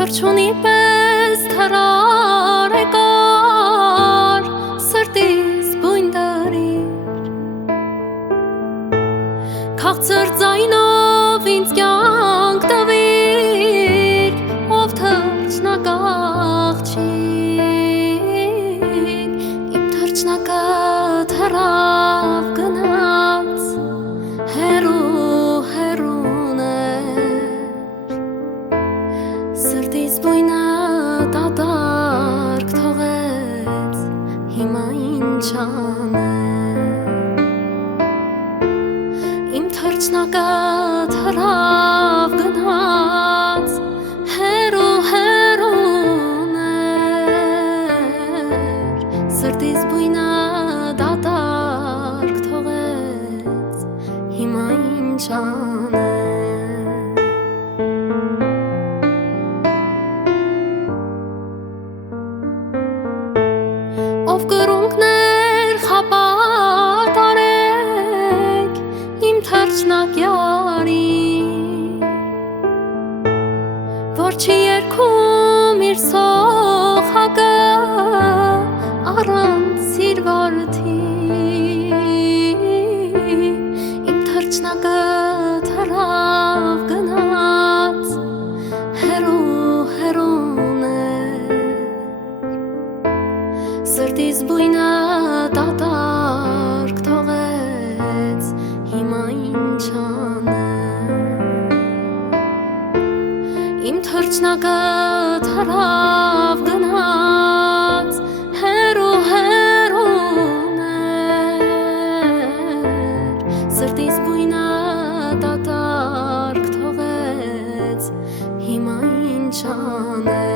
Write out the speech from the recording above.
Թրջունի պես թրար եկար սրտիս բույն դարիր Քաղցր ձայնով ինձ կյանք տվիր ով թրջնակաղջիկ Իմ թրջնակը թրավ գնաց հեռուն Սրտիս բույնը դատարկ թողեց, հիմա ինչ անեմ Իմ թրջնակը թրավ գնաց, հեռուն Սրտիս բույնը դատարկ թողեց, հիմա ինչ անեմ Ով կրունկներ խապատ արեք իմ թրջնակյարի Որ չի երգում իր սոխակը առանց իր որդի Իմ թրջնակը թրավ գնաց հեռուն Սրտիս բույնը դատարկ թողեց, հիմա ինչ անեմ Իմ թրջնակը թրավ գնաց, հեռուն Սրտիս բույնը դատարկ թողեց, հիմա ինչ անեմ